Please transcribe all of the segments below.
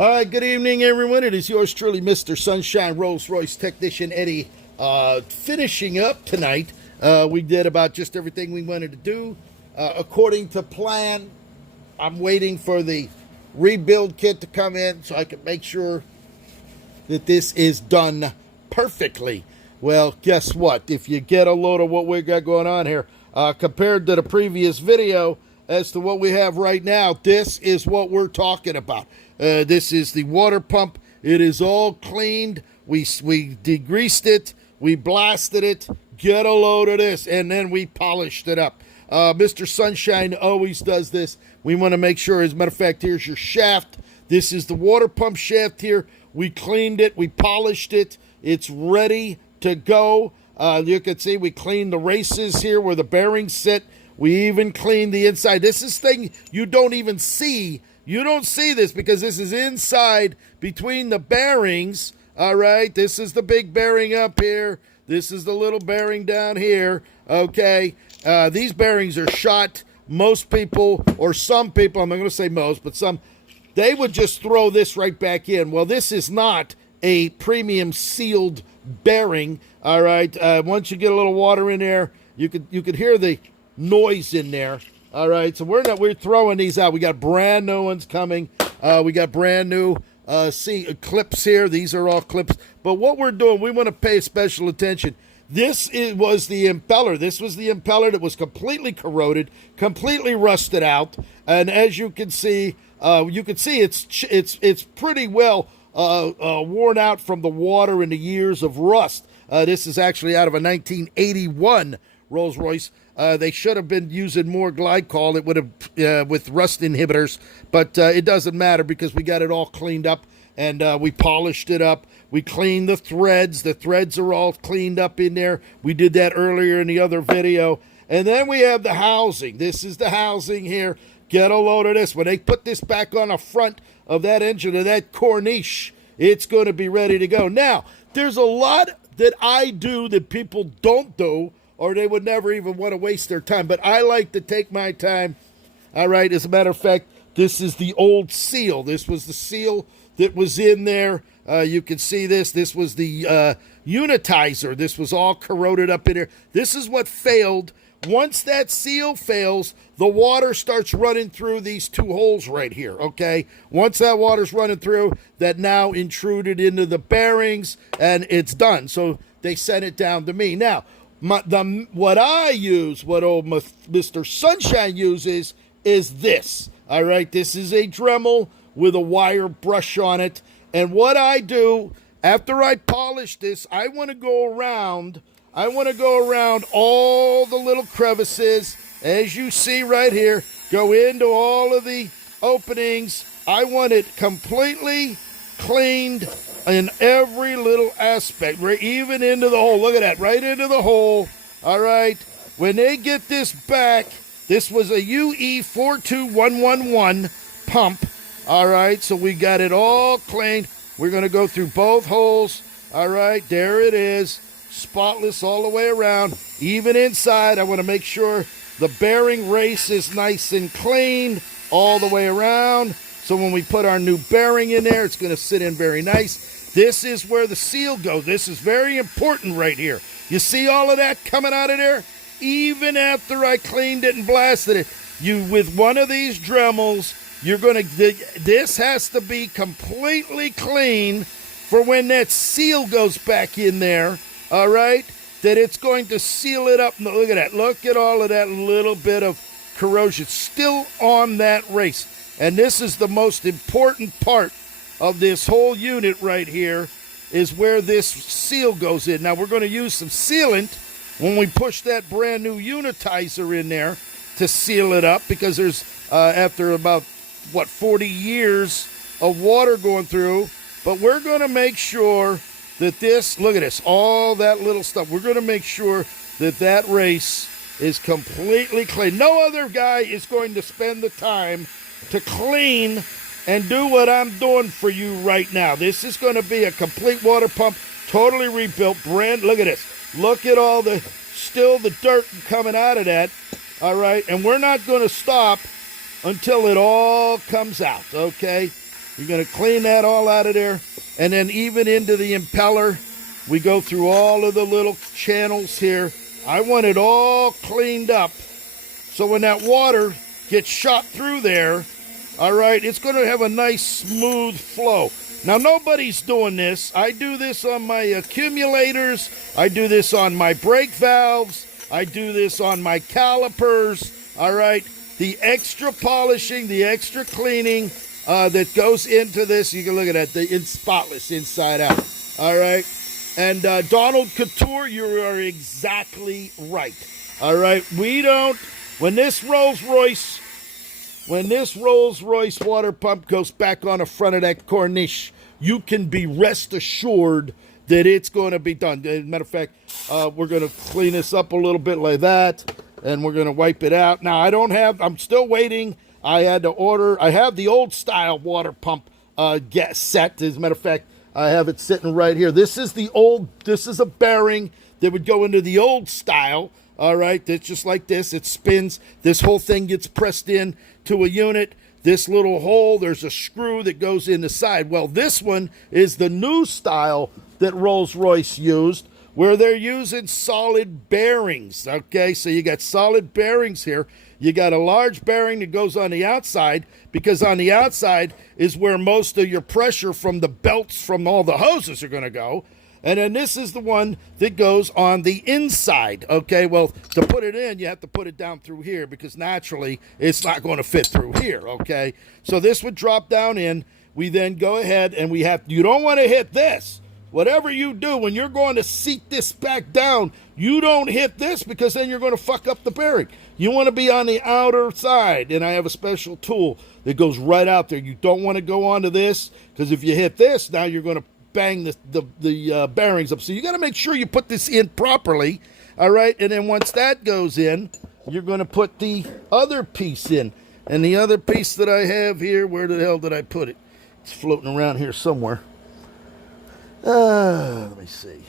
All right, good evening, everyone. It is yours truly, Mr. Sunshine, Rolls-Royce technician Eddie, finishing up tonight. We did about just everything we wanted to do. According to plan, I'm waiting for the rebuild kit to come in so I can make sure that this is done perfectly. Well, guess what? If you get a load of what we got going on here, compared to the previous video as to what we have right now, this is what we're talking about. This is the water pump. It is all cleaned. We degreased it. We blasted it. Get a load of this. And then we polished it up. Mr. Sunshine always does this. We want to make sure, as a matter of fact, here's your shaft. This is the water pump shaft here. We cleaned it. We polished it. It's ready to go. You can see we cleaned the races here where the bearings sit. We even cleaned the inside. This is thing you don't even see. You don't see this because this is inside between the bearings. All right, this is the big bearing up here. This is the little bearing down here. Okay, these bearings are shot. Most people, or some people, I'm not going to say most, but some, they would just throw this right back in. Well, this is not a premium sealed bearing. All right, once you get a little water in there, you could hear the noise in there. All right, so we're throwing these out. We got brand new ones coming. We got brand new clips here. These are all clips. But what we're doing, we want to pay special attention. This was the impeller. This was the impeller that was completely corroded, completely rusted out. And as you can see, it's pretty well worn out from the water and the years of rust. This is actually out of a 1981 Rolls-Royce. They should have been using more glycol. It would have with rust inhibitors, but it doesn't matter because we got it all cleaned up and we polished it up. We cleaned the threads. The threads are all cleaned up in there. We did that earlier in the other video. And then we have the housing. This is the housing here. Get a load of this. When they put this back on the front of that engine, of that corniche, it's going to be ready to go. Now, there's a lot that I do that people don't do, or they would never even want to waste their time. But I like to take my time. All right, as a matter of fact, this is the old seal. This was the seal that was in there. You can see this. This was the unitizer. This was all corroded up in here. This is what failed. Once that seal fails, the water starts running through these two holes right here, okay? Once that water's running through, that now intruded into the bearings, and it's done. So they sent it down to me. Now, what I use, what old Mr. Sunshine uses, is this. All right, this is a Dremel with a wire brush on it. And what I do, after I polish this, I want to go around all the little crevices, as you see right here, go into all of the openings. I want it completely cleaned in every little aspect, right, even into the hole. Look at that, right into the hole. All right, when they get this back, this was a UE 42111 pump. All right, so we got it all cleaned. We're going to go through both holes. All right, there it is, spotless all the way around. Even inside, I want to make sure the bearing race is nice and clean all the way around. So when we put our new bearing in there, it's going to sit in very nice. This is where the seal goes. This is very important right here. You see all of that coming out of there? Even after I cleaned it and blasted it, with one of these Dremels, this has to be completely clean for when that seal goes back in there, all right? That it's going to seal it up. Look at that. Look at all of that little bit of corrosion still on that race. And this is the most important part of this whole unit right here, is where this seal goes in. Now, we're going to use some sealant when we push that brand new unitizer in there to seal it up, because there's, after about, 40 years of water going through. But we're going to make sure that this, look at this, all that little stuff, we're going to make sure that that race is completely clean. No other guy is going to spend the time to clean and do what I'm doing for you right now. This is going to be a complete water pump, totally rebuilt, look at this. Look at all still the dirt coming out of that, all right? And we're not going to stop until it all comes out, okay? You're going to clean that all out of there. And then even into the impeller, we go through all of the little channels here. I want it all cleaned up. So when that water gets shot through there, all right, it's going to have a nice smooth flow. Now, nobody's doing this. I do this on my accumulators. I do this on my brake valves. I do this on my calipers. All right, the extra polishing, the extra cleaning that goes into this. You can look at that, it's spotless inside out. All right, and Donald Couture, you are exactly right. All right, we don't, when this Rolls Royce water pump goes back on the front of that corniche, you can be rest assured that it's going to be done. As a matter of fact, we're going to clean this up a little bit like that, and we're going to wipe it out. Now, I'm still waiting. I had to order, I have the old style water pump set. As a matter of fact, I have it sitting right here. This is a bearing that would go into the old style. All right, it's just like this. It spins. This whole thing gets pressed in to a unit. This little hole, there's a screw that goes in the side. Well, this one is the new style that Rolls-Royce used, where they're using solid bearings. Okay, so you got solid bearings here. You got a large bearing that goes on the outside, because on the outside is where most of your pressure from the belts from all the hoses are going to go. And then this is the one that goes on the inside. Okay, well, to put it in, you have to put it down through here, because naturally it's not going to fit through here. Okay, so this would drop down in. We then go ahead and you don't want to hit this. Whatever you do, when you're going to seat this back down, you don't hit this, because then you're going to fuck up the bearing. You want to be on the outer side, and I have a special tool that goes right out there. You don't want to go onto this, because if you hit this, now you're going to bang the bearings up. So you got to make sure you put this in properly, all right? And then once that goes in, you're going to put the other piece in. And the other piece that I have here, where the hell did I put it? It's floating around here somewhere. Let me see.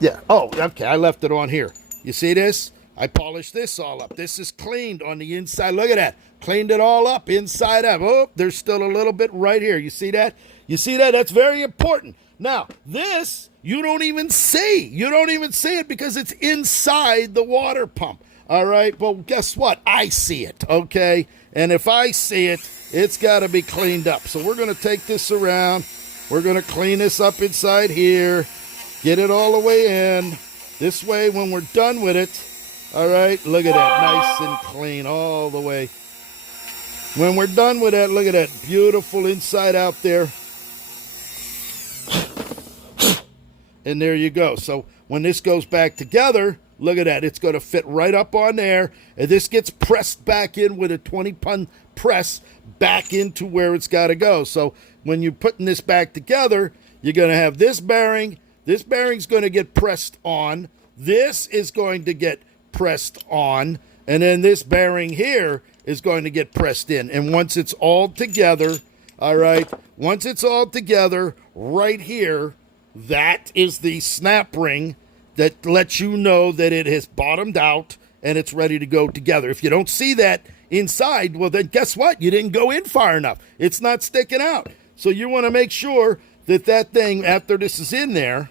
Yeah, oh, okay, I left it on here. You see this? I polished this all up. This is cleaned on the inside. Look at that. Cleaned it all up inside out. Oh, there's still a little bit right here. You see that? You see that? That's very important. Now, this, you don't even see. You don't even see it, because it's inside the water pump. All right? Well, guess what? I see it, okay? And if I see it, it's got to be cleaned up. So we're going to take this around. We're going to clean this up inside here. Get it all the way in. This way, when we're done with it, all right, look at that. Nice and clean all the way. When we're done with that, look at that. Beautiful inside out there. And there you go. So when this goes back together, look at that. It's going to fit right up on there. And this gets pressed back in with a 20-pun press back into where it's got to go. So when you're putting this back together, you're going to have this bearing. This bearing's going to get pressed on. This is going to get pressed on. And then this bearing here is going to get pressed in. And once it's all together, all right, once it's all together right here, that is the snap ring that lets you know that it has bottomed out and it's ready to go together. If you don't see that inside, well, then guess what? You didn't go in far enough. It's not sticking out. So you want to make sure that that thing, after this is in there,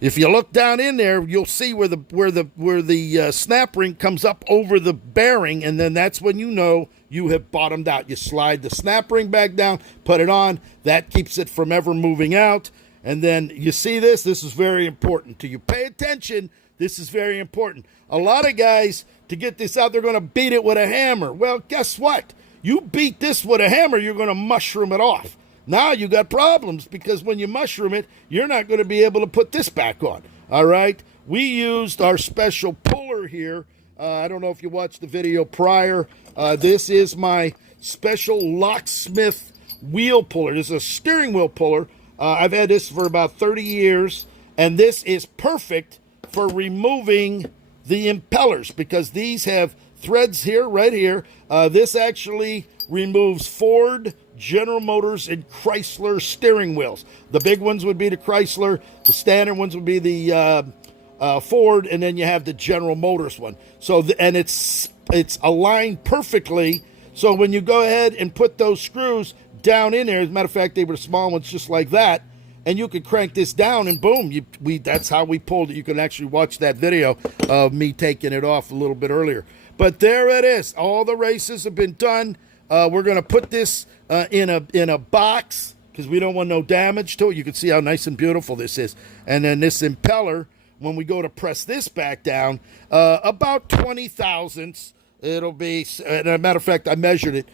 if you look down in there, you'll see where the snap ring comes up over the bearing, and then that's when you know you have bottomed out. You slide the snap ring back down, put it on. That keeps it from ever moving out. And then you see this. This is very important to you. Pay attention. This is very important. A lot of guys, to get this out, they're going to beat it with a hammer. Well, guess what? You beat this with a hammer, you're going to mushroom it off. Now you got problems, because when you mushroom it, you're not going to be able to put this back on. All right? We used our special puller here. I don't know if you watched the video prior. This is my special locksmith wheel puller. This is a steering wheel puller. I've had this for about 30 years, and this is perfect for removing the impellers, because these have threads here, right here. This actually removes Ford, General Motors, and Chrysler steering wheels. The big ones would be the Chrysler. The standard ones would be the Ford, and then you have the General Motors one. So, and it's aligned perfectly So when you go ahead and put those screws down in there, as a matter of fact, they were small ones just like that, and you could crank this down and boom, that's how we pulled it. You can actually watch that video of me taking it off a little bit earlier. But there it is. All the races have been done. We're going to put this in a box because we don't want no damage to it. You can see how nice and beautiful this is. And then this impeller, when we go to press this back down, about 20 thousandths, it'll be, as a matter of fact, I measured it.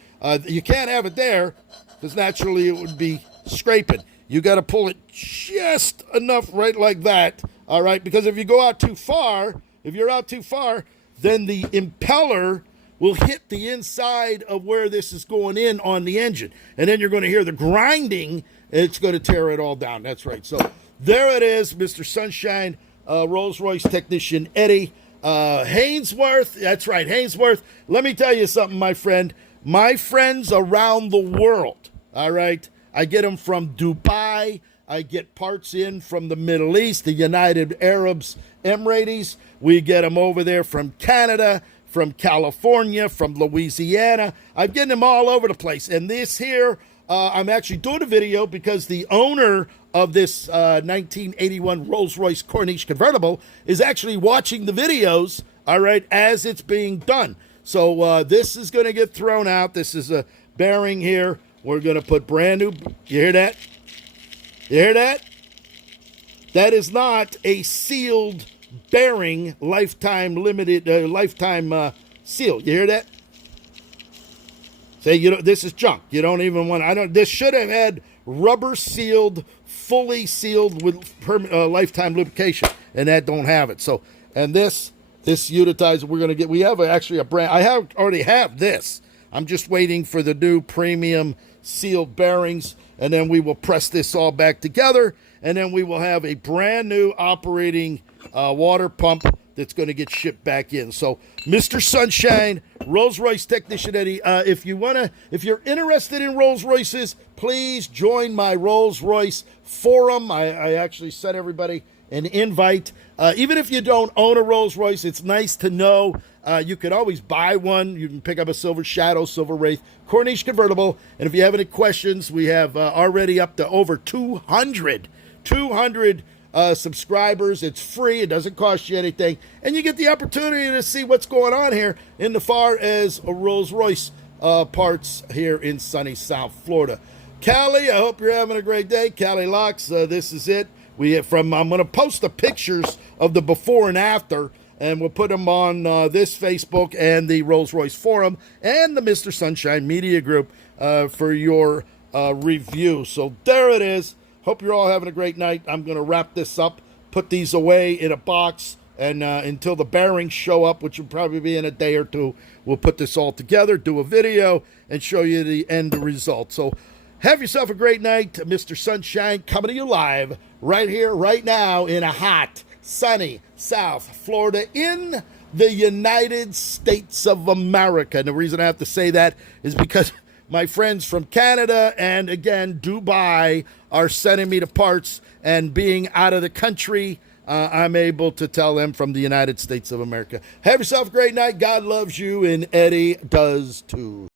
You can't have it there because naturally it would be scraping. You got to pull it just enough right like that, all right? Because if you go out too far, if you're out too far, then the impeller will hit the inside of where this is going in on the engine. And then you're going to hear the grinding. It's going to tear it all down. That's right. So there it is, Mr. Sunshine, Rolls-Royce technician Eddy Hainsworth. That's right, Hainsworth. Let me tell you something, my friend. My friends around the world, all right? I get them from Dubai. I get parts in from the Middle East, the United Arab Emirates. We get them over there from Canada, from California, from Louisiana. I'm getting them all over the place. And this here, I'm actually doing a video because the owner of this 1981 Rolls-Royce Corniche convertible is actually watching the videos, all right, as it's being done. So this is going to get thrown out. This is a bearing here. We're going to put brand new. You hear that? You hear that? That is not a sealed bearing, lifetime limited, lifetime seal. You hear that? Say, this is junk. You don't even want, this should have had rubber sealed, fully sealed with lifetime lubrication, and that don't have it. So, and this unitizer we're going to get, we have actually a brand, already have this. I'm just waiting for the new premium sealed bearings, and then we will press this all back together, and then we will have a brand new operating water pump that's going to get shipped back in. So, Mr. Sunshine, Rolls-Royce technician Eddy, if you're interested in Rolls-Royces, please join my Rolls-Royce forum. I actually sent everybody an invite. Even if you don't own a Rolls-Royce, it's nice to know you could always buy one. You can pick up a Silver Shadow, Silver Wraith, Corniche convertible. And if you have any questions, we have already up to over 200 subscribers. It's free. It doesn't cost you anything. And you get the opportunity to see what's going on here in the far as a Rolls-Royce parts here in sunny South Florida. Callie, I hope you're having a great day. Callie Locks, this is it. I'm going to post the pictures of the before and after, and we'll put them on this Facebook and the Rolls-Royce Forum and the Mr. Sunshine Media Group for your review. So there it is. Hope you're all having a great night. I'm going to wrap this up, put these away in a box, and until the bearings show up, which will probably be in a day or two, we'll put this all together, do a video, and show you the end result. So have yourself a great night. Mr. Sunshine coming to you live right here, right now in a hot, sunny South Florida in the United States of America. And the reason I have to say that is because my friends from Canada and, again, Dubai are sending me the parts, and being out of the country, I'm able to tell them from the United States of America. Have yourself a great night. God loves you, and Eddy does too.